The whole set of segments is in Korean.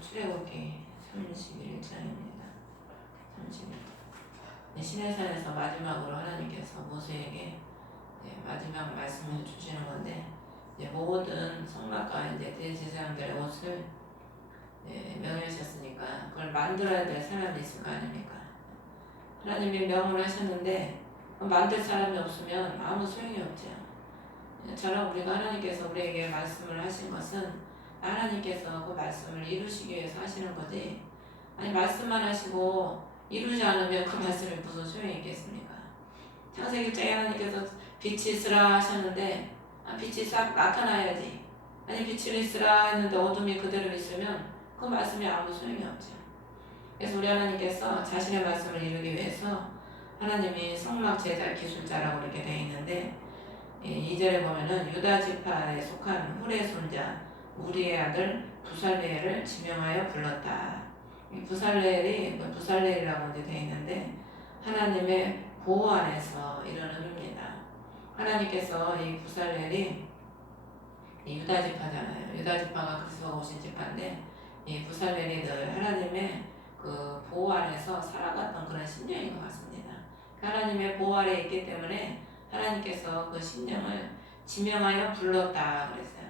출애굽기 31장입니다. 31. 시내산에서 마지막으로 하나님께서 모세에게 마지막 말씀을 주시는 건데, 모든 성막과 대제사장들의 옷을 명하셨으니까 그걸 만들어야 될 사람이 있을 거 아닙니까? 하나님이 명을 하셨는데 만들 사람이 없으면 아무 소용이 없죠. 저런 우리가 하나님께서 우리에게 말씀을 하신 것은 하나님께서 그 말씀을 이루시기 위해서 하시는 거지, 아니 말씀만 하시고 이루지 않으면 그 말씀이 무슨 소용이 있겠습니까? 창세기 1장에 하나님께서 빛이 있으라 하셨는데 빛이 싹 나타나야지, 아니 빛이 있으라 했는데 어둠이 그대로 있으면 그 말씀이 아무 소용이 없죠. 그래서 우리 하나님께서 자신의 말씀을 이루기 위해서 하나님이 성막 제작 기술자라고 이렇게 되어 있는데, 2절에 보면은 유다 지파에 속한 훌의 손자 우리의 아들 부살레엘을 지명하여 불렀다. 이 부살레엘이 부살레엘이라고 되어 있는데 하나님의 보호 안에서 이런 의미입니다. 하나님께서 이 부살레엘이 유다 지파잖아요. 유다 지파가 그리스도가 오신 지파인데 이 부살레엘이 늘 하나님의 그 보호 안에서 살아갔던 그런 심령인 것 같습니다. 하나님의 보호 아래 있기 때문에 하나님께서 그 심령을 지명하여 불렀다 그랬어요.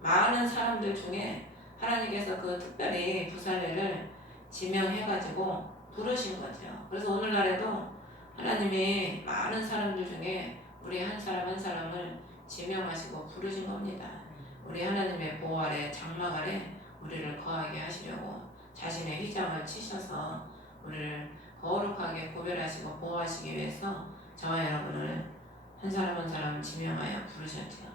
많은 사람들 중에 하나님께서 그 특별히 부살레를 지명해가지고 부르신 거죠. 그래서 오늘날에도 하나님이 많은 사람들 중에 우리 한 사람 한 사람을 지명하시고 부르신 겁니다. 우리 하나님의 보호 아래 장막 아래 우리를 거하게 하시려고 자신의 휘장을 치셔서 우리를 거룩하게 구별하시고 보호하시기 위해서 저와 여러분을 한 사람 한 사람 지명하여 부르셨죠.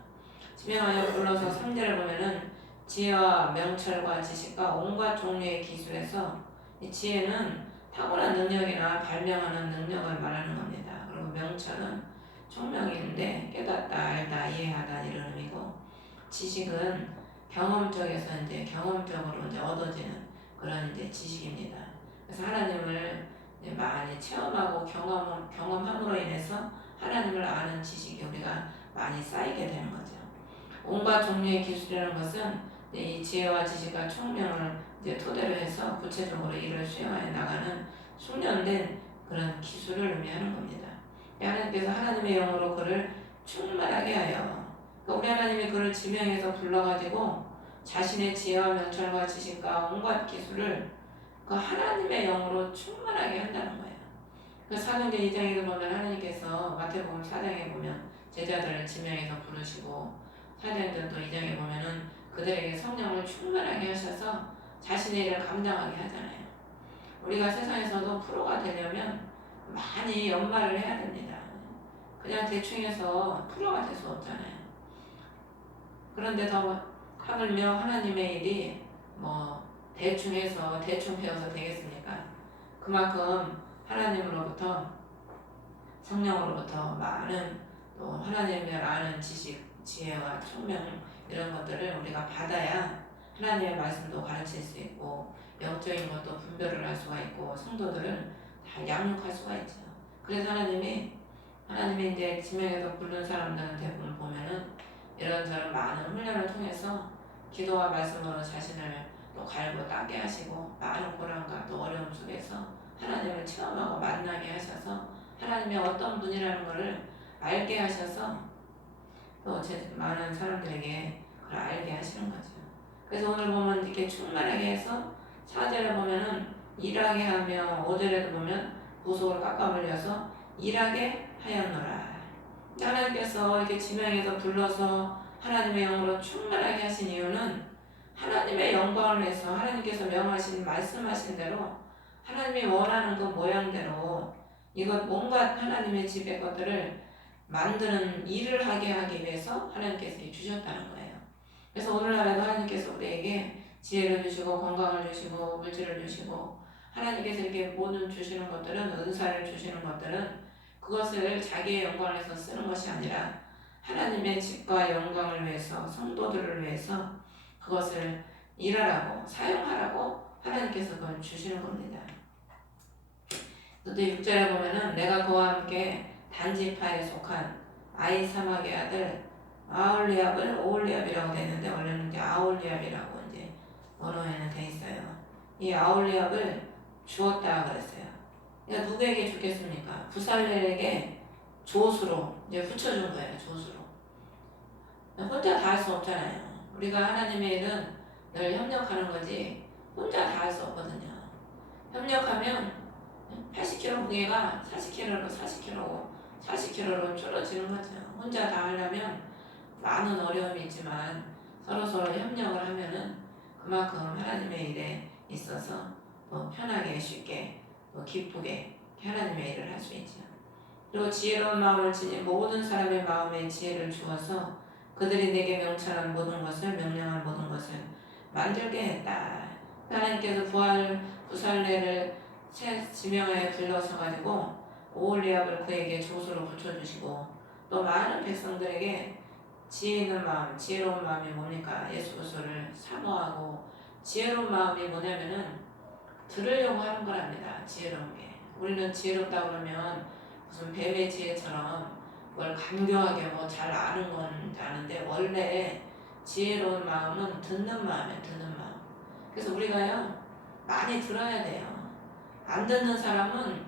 지명하여 불러서 3절을 보면은 지혜와 명철과 지식과 온갖 종류의 기술에서 이 지혜는 탁월한 능력이나 발명하는 능력을 말하는 겁니다. 그리고 명철은 총명인데 깨닫다, 알다, 이해하다 이런 의미고, 지식은 경험 쪽에서 경험적으로 얻어지는 그런 지식입니다. 그래서 하나님을 많이 체험하고 경험함으로 인해서 하나님을 아는 지식이 우리가 많이 쌓이게 되는 거죠. 온갖 종류의 기술이라는 것은 이 지혜와 지식과 총명을 토대로 해서 구체적으로 일을 수행하여 나가는 숙련된 그런 기술을 의미하는 겁니다. 하나님께서 하나님의 영으로 그를 충만하게 하여, 우리 하나님이 그를 지명해서 불러가지고 자신의 지혜와 명철과 지식과 온갖 기술을 그 하나님의 영으로 충만하게 한다는 거예요. 그 사도행전 2장에도 보면 하나님께서 마태복음 4장에 보면 제자들을 지명해서 부르시고, 사도행전 또 2장에 보면은 그들에게 성령을 충만하게 하셔서 자신의 일을 감당하게 하잖아요. 우리가 세상에서도 프로가 되려면 많이 연말을 해야 됩니다. 그냥 대충 해서 프로가 될 수 없잖아요. 그런데 더 하물며 하나님의 일이 대충 해서 대충 배워서 되겠습니까? 그만큼 하나님으로부터, 성령으로부터 많은 또 하나님을 아는 지식, 지혜와 총명 이런 것들을 우리가 받아야 하나님의 말씀도 가르칠 수 있고 영적인 것도 분별을 할 수가 있고 성도들을 다 양육할 수가 있죠. 그래서 하나님이 지명해서 부른 사람들은 대부분 보면은 이런저런 많은 훈련을 통해서 기도와 말씀으로 자신을 또 갈고 닦게 하시고 많은 고난과 또 어려움 속에서 하나님을 체험하고 만나게 하셔서 하나님의 어떤 분이라는 것을 알게 하셔서 또 많은 사람들에게 그걸 알게 하시는 거죠. 그래서 오늘 보면 이렇게 충만하게 해서 4절에 보면은 일하게 하며, 5절에도 보면 구속을 깎아물려서 일하게 하였노라. 하나님께서 이렇게 지명해서 불러서 하나님의 영으로 충만하게 하신 이유는 하나님의 영광을 위해서 하나님께서 명하신 말씀하신 대로 하나님이 원하는 그 모양대로 이것 온갖 하나님의 집의 것들을 만드는 일을 하게 하기 위해서 하나님께서 주셨다는 거예요. 그래서 오늘날에도 하나님께서 우리에게 지혜를 주시고 건강을 주시고 물질을 주시고 하나님께서 이렇게 모든 주시는 것들은, 은사를 주시는 것들은 그것을 자기의 영광을 위해서 쓰는 것이 아니라 하나님의 집과 영광을 위해서, 성도들을 위해서 그것을 일하라고, 사용하라고 하나님께서 그걸 주시는 겁니다. 또 6절에 보면은 내가 그와 함께 단지파에 속한 아이사막의 아들 아홀리압을 오홀리압이라고 되는데 원래는 아홀리압이라고 번호에는 돼 있어요. 이 아홀리압을 주었다 그랬어요. 그러니까 누구에게 주겠습니까? 부살렐에게 조수로 이제 붙여준 거예요. 조수로. 혼자 다 할 수 없잖아요. 우리가 하나님의 일은 늘 협력하는 거지 혼자 다 할 수 없거든요. 협력하면 80kg 무게가 40kg로 40kg로 줄어지는 거죠. 혼자 다 하려면 많은 어려움이 있지만 서로서로 협력을 하면은 그만큼 하나님의 일에 있어서 더 편하게 쉽게 더 기쁘게 하나님의 일을 할 수 있죠. 그리고 지혜로운 마음을 지닌 모든 사람의 마음에 지혜를 주어서 그들이 내게 명찰한 모든 것을 명령한 모든 것을 만들게 했다. 하나님께서 부살레를 새 지명하에 불러서 가지고 오홀리압을 그에게 조수로 붙여주시고 또 많은 백성들에게 지혜 있는 마음, 지혜로운 마음이 뭡니까? 예수 그리스도를 사모하고 지혜로운 마음이 뭐냐면은 들으려고 하는 거랍니다. 지혜로운 게. 우리는 지혜롭다 그러면 무슨 뱀의 지혜처럼 뭘 간교하게 뭐 잘 아는 건 아는데 원래 지혜로운 마음은 듣는 마음이에요. 듣는 마음. 그래서 우리가요 많이 들어야 돼요. 안 듣는 사람은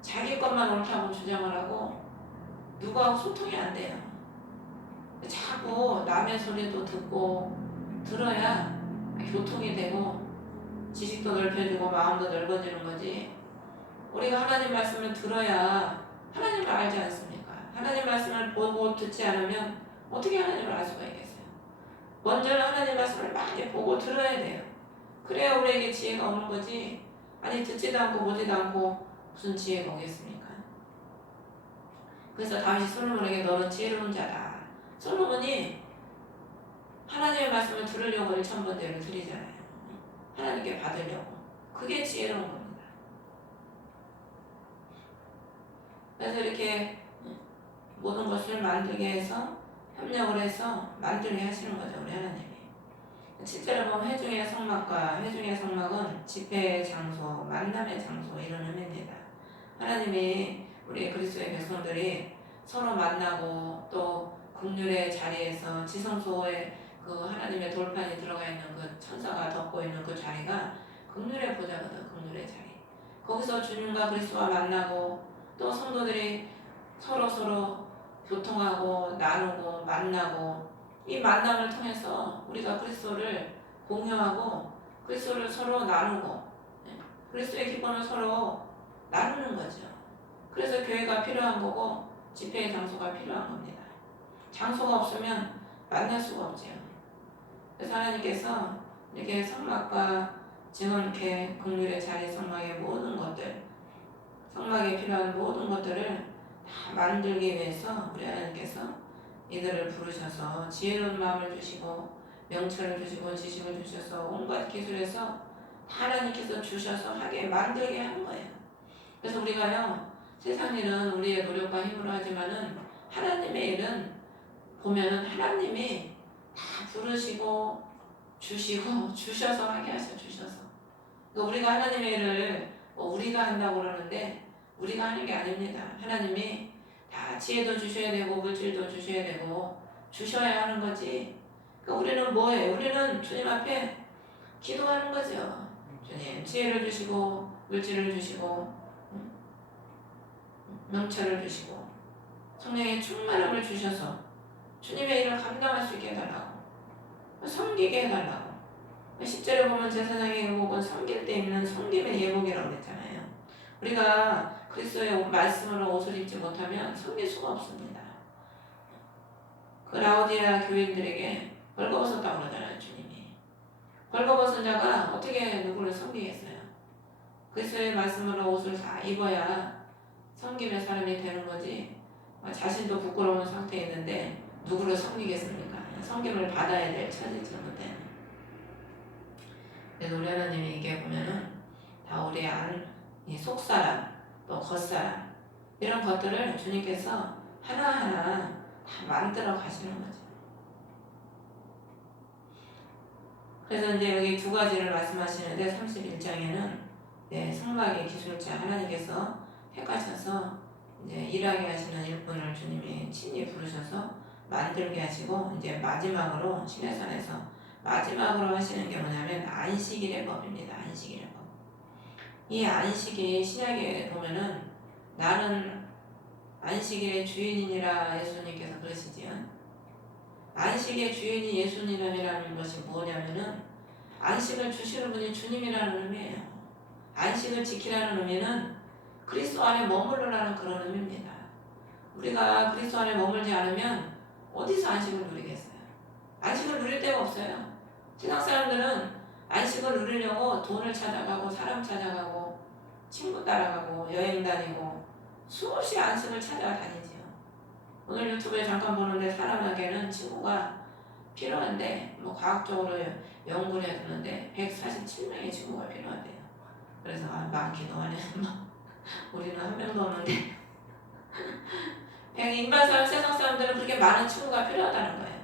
자기 것만 옳다고 주장을 하고 누구하고 소통이 안 돼요. 자꾸 남의 소리도 듣고 들어야 교통이 되고 지식도 넓혀지고 마음도 넓어지는 거지. 우리가 하나님 말씀을 들어야 하나님을 알지 않습니까? 하나님 말씀을 보고 듣지 않으면 어떻게 하나님을 알 수가 있겠어요? 먼저는 하나님 말씀을 많이 보고 들어야 돼요. 그래야 우리에게 지혜가 오는 거지. 아니 듣지도 않고 보지도 않고 무슨 지혜가 오겠습니까? 그래서 다윗이 솔로몬에게 너는 지혜로운 자다. 솔로몬이 하나님의 말씀을 들으려고 1000번대를 드리잖아요. 하나님께 받으려고. 그게 지혜로운 겁니다. 그래서 이렇게 모든 것을 만들게 해서 협력을 해서 만들게 하시는 거죠. 우리 하나님이. 7절에 보면 회중의 성막과 회중의 성막은 집회의 장소, 만남의 장소 이런 의미입니다. 하나님이 우리 그리스도의 백성들이 서로 만나고 또 긍휼의 자리에서 지성소에 그 하나님의 돌판이 들어가 있는 그 천사가 덮고 있는 그 자리가 긍휼의 보좌거든. 긍휼의 자리. 거기서 주님과 그리스도와 만나고 또 성도들이 서로 교통하고 나누고 만나고 이 만남을 통해서 우리가 그리스도를 공유하고 그리스도를 서로 나누고 그리스도의 기쁨을 서로 나누는 거죠. 그래서 교회가 필요한 거고 집회의 장소가 필요한 겁니다. 장소가 없으면 만날 수가 없죠. 그래서 하나님께서 이렇게 성막과 증언케 긍휼의 자리 성막의 모든 것들 성막에 필요한 모든 것들을 다 만들기 위해서 우리 하나님께서 이들을 부르셔서 지혜로운 마음을 주시고 명철을 주시고 지식을 주셔서 온갖 기술에서 하나님께서 주셔서 하게 만들게 한 거예요. 그래서 우리가요 세상 일은 우리의 노력과 힘으로 하지만은 하나님의 일은 보면은 하나님이 다 부르시고 주시고 주셔서 하게 하셔 주셔서. 그러니까 우리가 하나님의 일을 우리가 한다고 그러는데 우리가 하는 게 아닙니다. 하나님이 다 지혜도 주셔야 되고 물질도 주셔야 되고 주셔야 하는 거지. 그러니까 우리는 뭐예요? 우리는 주님 앞에 기도하는 거죠. 주님 지혜를 주시고 물질을 주시고 명철을 주시고 성령의 충만함을 주셔서 주님의 일을 감당할 수 있게 해달라고 섬기게 해달라고. 10절에 보면 제사장의 예복은 섬길 때 입는 섬김의 예복이라고 그랬잖아요. 우리가 그리스도의 말씀으로 옷을 입지 못하면 섬길 수가 없습니다. 그 라오디아 교인들에게 벌거벗었다고 그러잖아요. 주님이. 벌거벗은 자가 어떻게 누구를 섬기겠어요? 그리스도의 말씀으로 옷을 다 입어야 섬김의 사람이 되는 거지. 자신도 부끄러운 상태에 있는데 누구를 섬기겠습니까? 섬김을 받아야 될 처지지 못해. 그래서 우리 하나님이 이게 보면은 다 우리 이 속사람 또 겉사람 이런 것들을 주님께서 하나하나 다 만들어 가시는 거죠. 그래서 이제 여기 두 가지를 말씀하시는데 31장에는 성막의 기술자 하나님께서 택하셔서 이제 일하게 하시는 일꾼을 주님이 친히 부르셔서 만들게 하시고 이제 마지막으로 시내산에서 마지막으로 하시는 게 뭐냐면 안식일의 법입니다. 안식일의 법. 이 안식이 신약에 보면은 나는 안식일의 주인이니라 예수님께서 그러시지요. 안식의 주인이 예수님이라는 것이 뭐냐면은 안식을 주시는 분이 주님이라는 의미예요. 안식을 지키라는 의미는 그리스도 안에 머무르라는 그런 의미입니다. 우리가 그리스도 안에 머물지 않으면 어디서 안식을 누리겠어요? 안식을 누릴 데가 없어요. 세상 사람들은 안식을 누리려고 돈을 찾아가고 사람 찾아가고 친구 따라가고 여행 다니고 수없이 안식을 찾아다니지요. 오늘 유튜브에 잠깐 보는데 사람에게는 친구가 필요한데 뭐 과학적으로 연구를 해두는데 147명의 친구가 필요하대요. 그래서 많기도 하네. 우리는 한 명도 없는데 일반 사람 세상 사람들은 그렇게 많은 친구가 필요하다는 거예요.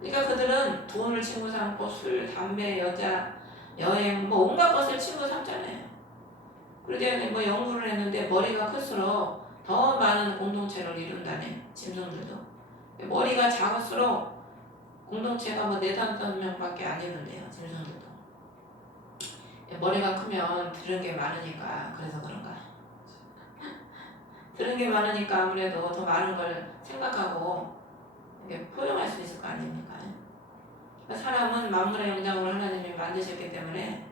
그러니까 그들은 돈을 친구 삼고 술, 담배, 여자, 여행 뭐 온갖 것을 친구 삼잖아요. 그렇게 뭐 연구를 했는데 머리가 클수록 더 많은 공동체를 이룬다네. 짐승들도. 머리가 작을수록 공동체가 뭐 4~5명밖에 안 이룬대요. 짐승들도. 머리가 크면 들은 게 많으니까 그래서 그런가. 들은 게 많으니까 아무래도 더 많은 걸 생각하고 이렇게 포용할 수 있을 거 아닙니까? 사람은 만물의 영장으로 하나님이 만드셨기 때문에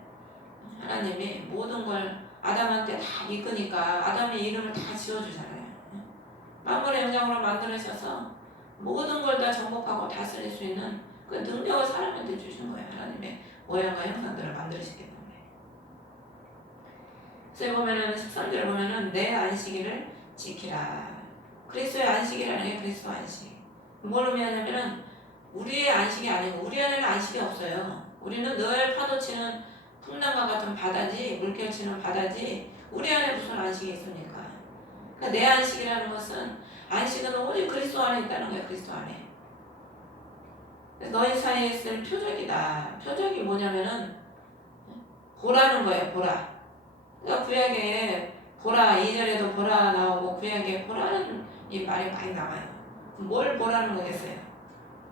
하나님이 모든 걸 아담한테 다 이끄니까 아담의 이름을 다 지어주잖아요. 만물의 영장으로 만들으셔서 모든 걸 다 정복하고 다스릴 수 있는 그 능력을 사람한테 주신 거예요. 하나님의 모양과 형상들을 만들으셨기 때문에. 그래서 보면은 13절에 보면은 내 안식일을 지키라. 그리스도의 안식이라는 게 그리스도 안식. 뭘 의미하냐면은 우리의 안식이 아니고 우리 안에는 안식이 없어요. 우리는 늘 파도치는 풍랑과 같은 바다지 물결치는 바다지 우리 안에 무슨 안식이 있습니까? 그러니까 내 안식이라는 것은 안식은 오직 그리스도 안에 있다는 거예요. 그리스도 안에. 그래서 너희 사이에 있을 표적이다. 표적이 뭐냐면은 보라는 거예요. 보라. 그러니까 구약에 보라 2절에도 보라 나오고 구약에 보라는 이 말이 많이 나와요. 뭘 보라는 거겠어요?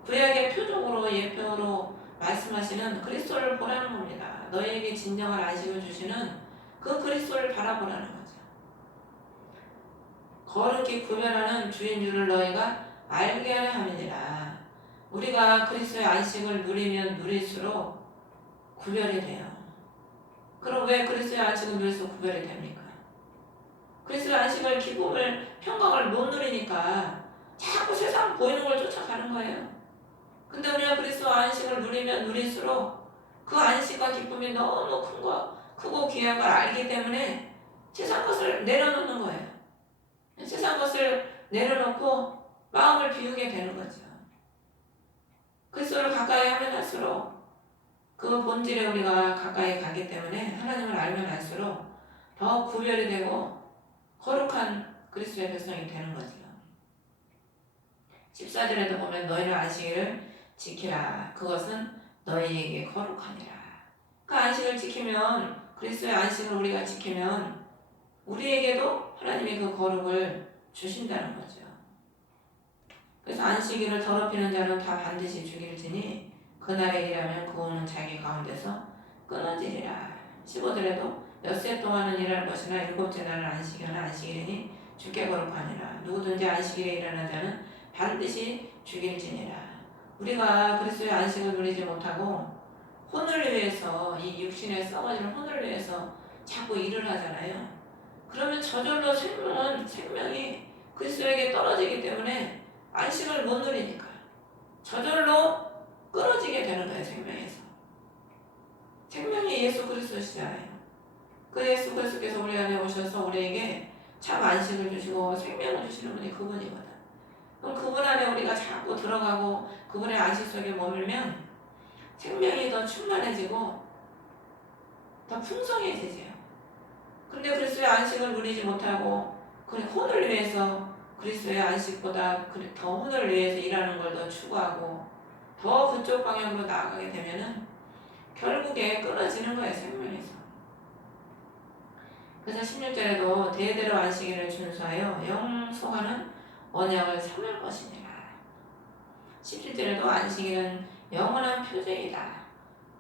구약의 표적으로 예표로 말씀하시는 그리스도를 보라는 겁니다. 너희에게 진정한 안식을 주시는 그 그리스도를 바라보라는 거죠. 거룩히 구별하는 주인 줄을 너희가 알게 하려 함이니라. 우리가 그리스도의 안식을 누리면 누릴수록 구별이 돼요. 그럼 왜 그리스도의 안식을 누릴수록 구별이 됩니까? 그리스도의 안식을 기쁨을 평강을 못 누리니까 자꾸 세상 보이는 걸 쫓아가는 거예요. 근데 우리가 그리스도 안식을 누리면 누릴수록 그 안식과 기쁨이 너무 크고 귀한 걸 알기 때문에 세상 것을 내려놓는 거예요. 세상 것을 내려놓고 마음을 비우게 되는 거죠. 그리스도를 가까이 하면 할수록 그 본질에 우리가 가까이 가기 때문에 하나님을 알면 알수록 더 구별이 되고 거룩한 그리스도의 백성이 되는 거죠. 14절에도 보면 너희는 안식일을 지키라. 그것은 너희에게 거룩하니라. 그 안식을 지키면 그리스도의 안식을 우리가 지키면 우리에게도 하나님이 그 거룩을 주신다는 거죠. 그래서 안식일을 더럽히는 자는 다 반드시 죽일지니 그날의 일하면 그거는 자기 가운데서 끊어지리라. 15절에도 엿새 동안은 일할 것이나 일곱째 날은 안식일은 안식일이니 주께 거룩하니라. 누구든지 안식일에 일하는 자는 반드시 죽일지니라. 우리가 그리스도의 안식을 누리지 못하고 혼을 위해서 이 육신에 썩어지는 혼을 위해서 자꾸 일을 하잖아요. 그러면 저절로 생명이 그리스도에게 떨어지기 때문에 안식을 못 누리니까 저절로 끊어지게 되는 거예요. 생명에서. 생명이 예수 그리스도시잖아요. 그 예수 그리스도께서 우리 안에 오셔서 우리에게 참 안식을 주시고 생명을 주시는 분이 그분이거든. 그럼 그분 안에 우리가 자꾸 들어가고 그분의 안식 속에 머물면 생명이 더 충만해지고 더 풍성해지죠. 근데 그리스도의 안식을 누리지 못하고 혼을 위해서 그리스도의 안식보다 더 혼을 위해서 일하는 걸 더 추구하고 더 그쪽 방향으로 나아가게 되면은 결국에 끊어지는 거예요. 생명에서. 그래서 16절에도 대대로 안식일을 준수하여 영속하는 언약을 삼을 것이니라. 17절에도 안식일은 영원한 표징이다.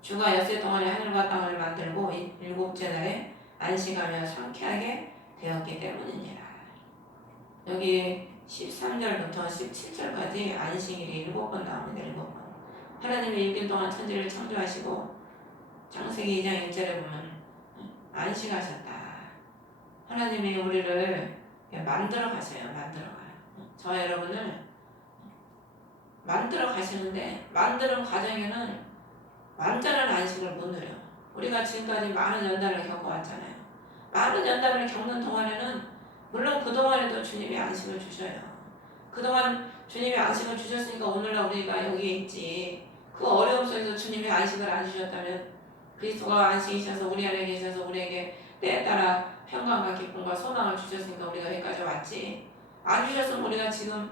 주가 엿새 동안에 하늘과 땅을 만들고 일곱째 날에 안식하며 상쾌하게 되었기 때문이니라. 여기 13절부터 17절까지 안식일이 7번 나옵니다. 7번. 하나님이 6일 동안 천지를 창조하시고 창세기 2장 1절에 보면 안식하셨다. 하나님이 우리를 만들어 가셔요. 만들어 가요. 저와 여러분을 만들어 가시는데 만드는 과정에는 완전한 안식을 못 누려. 우리가 지금까지 많은 연단을 겪어왔잖아요. 많은 연단을 겪는 동안에는 물론 그동안에도 주님이 안식을 주셔요. 그동안 주님이 안식을 주셨으니까 오늘날 우리가 여기에 있지. 그 어려움 속에서 주님이 안식을 안 주셨다면 그리스도가 안식이셔서 우리 안에 계셔서 우리에게 때에 따라 평강과 기쁨과 소망을 주셨으니까 우리가 여기까지 왔지. 안 주셨으면 우리가 지금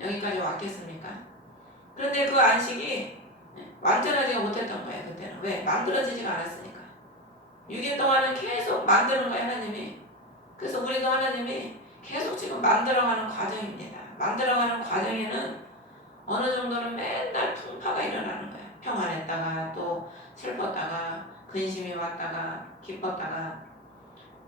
여기까지 왔겠습니까? 그런데 그 안식이 완전하지가 못했던 거예요. 그때는. 왜? 만들어지지가 않았으니까. 6일 동안은 계속 만드는 거예요. 하나님이. 그래서 우리도 하나님이 계속 지금 만들어가는 과정입니다. 만들어가는 과정에는 어느 정도는 맨날 풍파가 일어나는 거예요. 평안했다가 또 슬펐다가 근심이 왔다가 기뻤다가.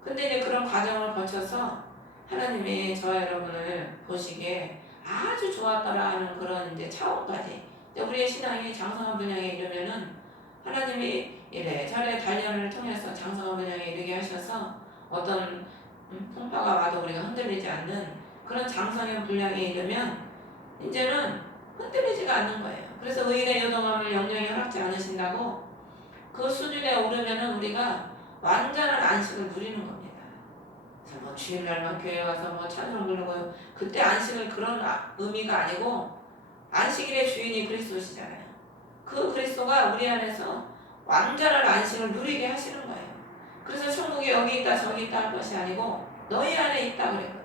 근데 이제 그런 과정을 거쳐서 하나님이 저와 여러분을 보시기에 아주 좋았더라 하는 그런 이제 차원까지 우리의 신앙이 장성한 분량에 이르면은 하나님이 이래저래 단련을 통해서 장성한 분량에 이르게 하셔서 어떤 풍파가 와도 우리가 흔들리지 않는 그런 장성의 분량에 이르면 이제는 흔들리지가 않는 거예요. 그래서 의인의 요동함을 영영이 허락지 않으신다고 그 수준에 오르면은 우리가 완전한 안식을 누리는 겁니다. 그래서 뭐 주일날만 교회 가서 뭐 찬송 부르고 그때 안식을 그런 의미가 아니고 안식일의 주인이 그리스도시잖아요. 그 그리스도가 우리 안에서 완전한 안식을 누리게 하시는 거예요. 그래서 천국이 여기 있다 저기 있다 할 것이 아니고 너희 안에 있다 그랬거든.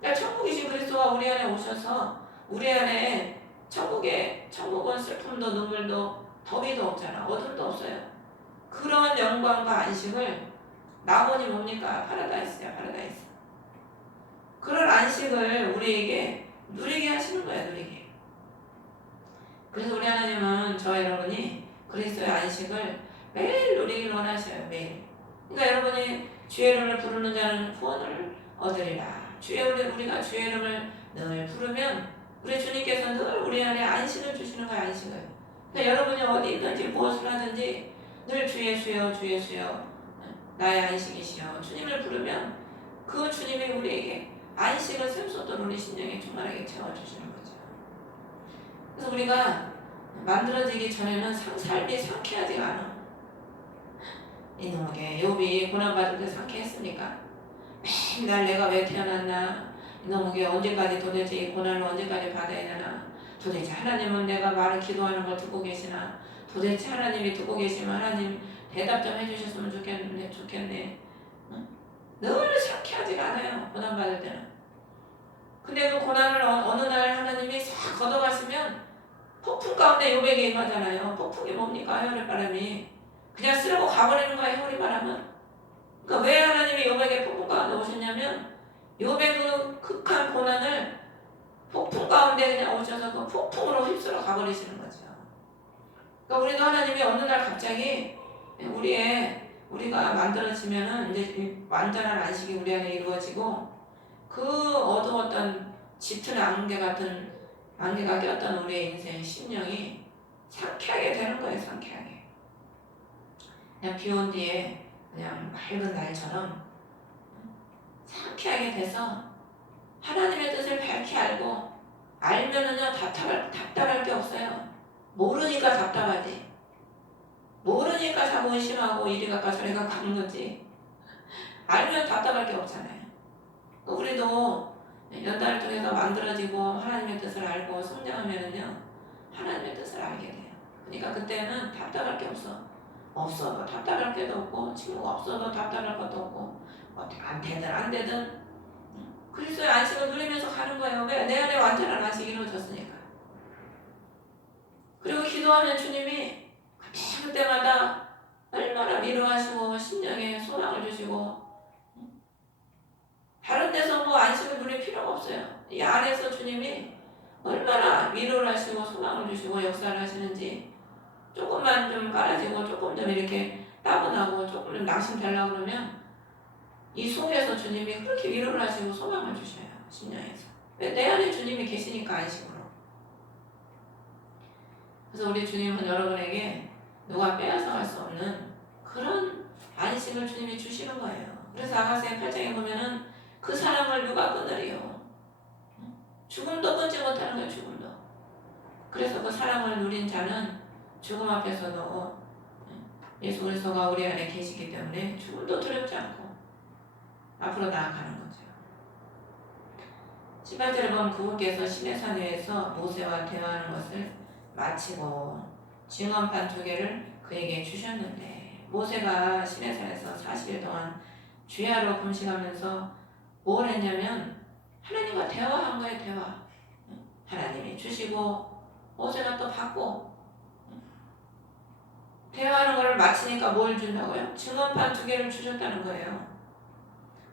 그러니까 천국이신 그리스도가 우리 안에 오셔서 우리 안에 천국은 슬픔도 눈물도 더위도 없잖아. 어둠도 없어요. 그런 영광과 안식을 나머지 뭡니까? 파라다이스야 파라다이스. 그런 안식을 우리에게 누리게 하시는 거예요. 누리게. 그래서 우리 하나님은 저와 여러분이 그리스도의 안식을 매일 누리길 원하셔요. 매일. 그러니까 여러분이 주의 이름을 부르는 자는 구원을 얻으리라. 우리가 주의 이름을 늘 부르면 우리 주님께서 늘 우리 안에 안식을 주시는 거예요. 안식을. 그러니까 여러분이 어디 있든지 무엇을 하든지 늘 주 예수여 주 예수여 나의 안식이시여 주님을 부르면 그 주님이 우리에게 안식을 샘솟도록 우리 심령에 충만하게 채워주시는 거죠. 그래서 우리가 만들어지기 전에는 삶이 상쾌하지가 않아. 이놈에게 욥이 고난받을 때 상쾌했습니까? 맨날 내가 왜 태어났나? 이놈에게 언제까지 도대체 이 고난을 언제까지 받아야 되나? 도대체 하나님은 내가 말을 기도하는 걸 듣고 계시나? 도대체 하나님이 듣고 계시면 하나님 대답 좀 해주셨으면 좋겠네. 응? 늘 상쾌하지가 않아요. 고난받을 때는. 근데 그 고난을 어느 날 하나님이 싹 걷어가시면 폭풍 가운데 욥에게 임하잖아요. 폭풍이 뭡니까? 해오리바람이. 그냥 쓰러고 가버리는 거예요. 해오리바람은. 그러니까 왜 하나님이 욥에게 폭풍 가운데 오셨냐면 욥의 그 극한 고난을 폭풍 가운데 그냥 오셔서 그 폭풍으로 휩쓸어 가버리시는 거죠. 그러니까 우리도 하나님이 어느 날 갑자기 우리가 만들어지면은 이제 완전한 안식이 우리 안에 이루어지고 그 어두웠던 짙은 안개가 꼈던 우리의 인생 심령이 상쾌하게 되는 거예요. 상쾌하게. 그냥 비 온 뒤에 그냥 맑은 날처럼 상쾌하게 돼서 하나님의 뜻을 밝히 알면은요 답답할 게 없어요. 모르니까 답답하지. 모르니까 자꾸 의심하고 이리 갈까 저리 갈까 하는 거지. 알면 답답할 게 없잖아요. 우리도 연단을 통해서 만들어지고 하나님의 뜻을 알고 성장하면은요 하나님의 뜻을 알게 돼요. 그러니까 그때는 답답할 게 없어도 답답할 게도 없고 친구가 없어도 답답할 것도 없고 안 되든 그리스도의 안식을 누리면서 가는 거예요. 왜? 내 안에 완전한 안식이 이루어졌으니까. 그리고 기도하면 주님이 그때마다 얼마나 위로하시고 심령에 소망을 주시고 다른 데서 뭐 안식을 누릴 필요가 없어요. 이 안에서 주님이 얼마나 위로를 하시고 소망을 소망을 주시고 역사를 하시는지, 조금만 좀 깔아지고 조금 좀 이렇게 따분하고 조금 좀 낙심되려고 그러면 이 속에서 주님이 그렇게 위로를 하시고 소망을 주셔요. 심령에서. 왜? 내 안에 주님이 계시니까 안식으로. 그래서 우리 주님은 여러분에게 누가 빼앗아 갈 수 없는 그런 안식을 주님이 주시는 거예요. 그래서 아가서의 8장에 보면은 그 사랑을 누가 끊으리요. 죽음도 끊지 못하는 거예요. 죽음도. 그래서 그 사랑을 누린 자는 죽음 앞에서도 예수 그리스도가 우리 안에 계시기 때문에 죽음도 두렵지 않고 앞으로 나아가는 거죠. 18절에 보면 그분께서 시내산 위에서 모세와 대화하는 것을 마치고 증언판 2개를 그에게 주셨는데, 모세가 시내산에서 40일 동안 주야로 금식하면서 뭘 했냐면 하나님과 대화한 거예요. 대화. 하나님이 주시고 모세가 또 받고, 대화하는 걸 마치니까 뭘 준다고요? 증언판 2개를 주셨다는 거예요.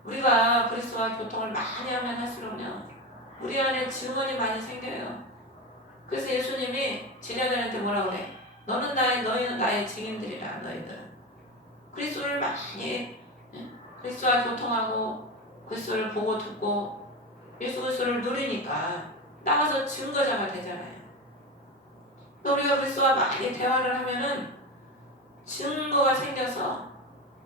우리가 그리스도와 교통을 많이 하면 할수록요, 우리 안에 증언이 많이 생겨요. 그래서 예수님이 제자들한테 뭐라 그래? 너희는 나의 증인들이라. 너희들은 그리스도를 많이, 그리스도와 교통하고 그리스도를 보고 듣고 예수 그리스도를 누리니까 나가서 증거자가 되잖아요. 또 우리가 그리스도와 많이 대화를 하면은 증거가 생겨서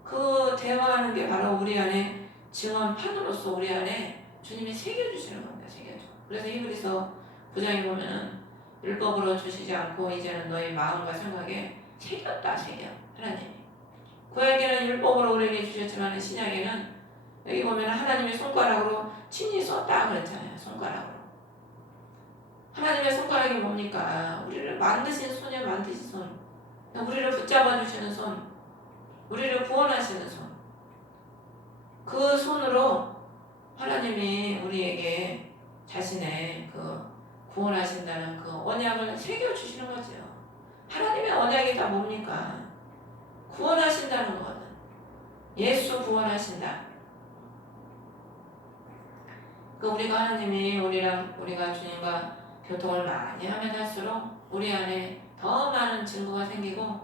그 대화하는 게 바로 우리 안에 증언판으로서 우리 안에 주님이 새겨주시는 겁니다. 새겨줘. 그래서 히브리서 9장에 보면은 율법으로 주시지 않고 이제는 너희 마음과 생각에 새겼다. 새겨. 하나님이. 구약에는 율법으로 우리에게 주셨지만 신약에는 여기 보면 하나님의 손가락으로 친히 썼다 그랬잖아요. 손가락으로. 하나님의 손가락이 뭡니까? 우리를 만드신 손이야. 만드신 손. 우리를 붙잡아 주시는 손. 우리를 구원하시는 손. 그 손으로 하나님이 우리에게 자신의 그 구원하신다는 그 언약을 새겨주시는 거죠. 하나님의 언약이 다 뭡니까? 구원하신다는 거거든. 예수 구원하신다. 그 우리가 하나님이 우리가 주님과 교통을 많이 하면 할수록 우리 안에 더 많은 증거가 생기고,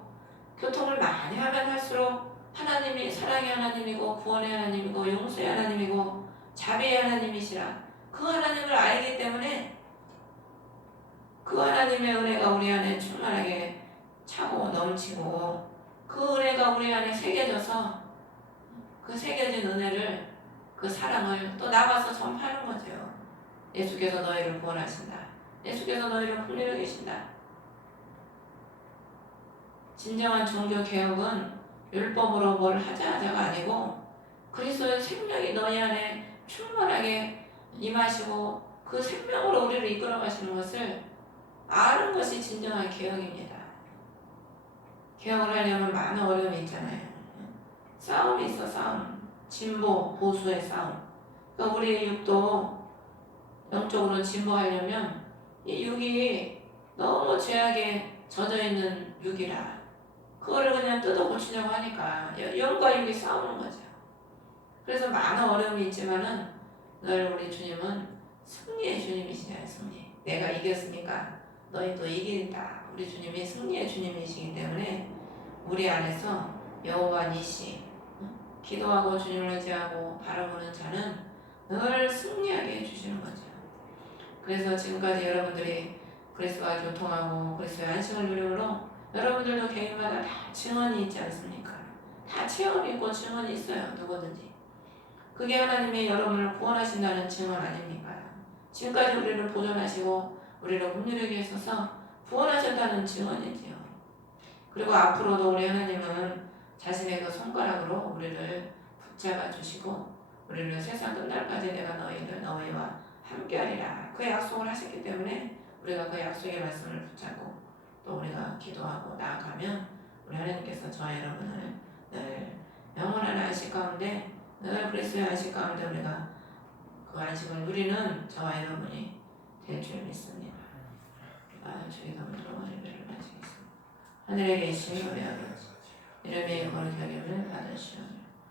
교통을 많이 하면 할수록 하나님이 사랑의 하나님이고 구원의 하나님이고 용서의 하나님이고 자비의 하나님이시라. 그 하나님을 알기 때문에 그 하나님의 은혜가 우리 안에 충만하게 차고 넘치고, 그 은혜가 우리 안에 새겨져서 그 새겨진 은혜를, 그 사랑을 또 나가서 전파하는 거죠. 예수께서 너희를 구원하신다. 예수께서 너희를 품리러 계신다. 진정한 종교개혁은 율법으로 뭘 하자가 아니고 그리스도의 생명이 너희 안에 충만하게 임하시고 그 생명으로 우리를 이끌어 가시는 것을 아는 것이 진정한 개혁입니다. 개혁을 하려면 많은 어려움이 있잖아요. 싸움이 있어. 싸움. 진보, 보수의 싸움. 그러니까 우리의 육도 영적으로 진보하려면 이 육이 너무 죄악에 젖어있는 육이라 그거를 그냥 뜯어 고치려고 하니까 영과 육이 싸우는 거죠. 그래서 많은 어려움이 있지만은 늘 우리 주님은 승리의 주님이시잖아요. 승리. 내가 이겼으니까 너희도 이긴다. 우리 주님이 승리의 주님이시기 때문에 우리 안에서 여호와 니시, 기도하고 주님을 의지하고 바라보는 자는 늘 승리하게 해주시는 거죠. 그래서 지금까지 여러분들이 그리스도와 교통하고 그리스도의 안식을 누림으로 여러분들도 개인마다 다 증언이 있지 않습니까? 다 체험이 있고 증언이 있어요. 누구든지. 그게 하나님이 여러분을 구원하신다는 증언 아닙니까? 지금까지 우리를 보존하시고 우리를 긍휼하게 하셔서 구원하셨다는 증언이지요. 그리고 앞으로도 우리 하나님은 자신의 그 손가락으로 우리를 붙잡아 주시고 우리를 세상 끝날까지 내가 너희와 함께하리라. 그 약속을 하셨기 때문에 우리가 그 약속의 말씀을 붙잡고 또 우리가 기도하고 나아가면 우리 하나님께서 저와 여러분을 늘 영원한 안식 가운데, 늘 그리스도의 안식 가운데 우리가 그 안식을 누리는 저와 여러분이 될 줄 믿습니다. 주의 감사로 예배를 마치겠습니다. 하늘에 계신 우리 아버지, 이름이 거룩하게 받으시오.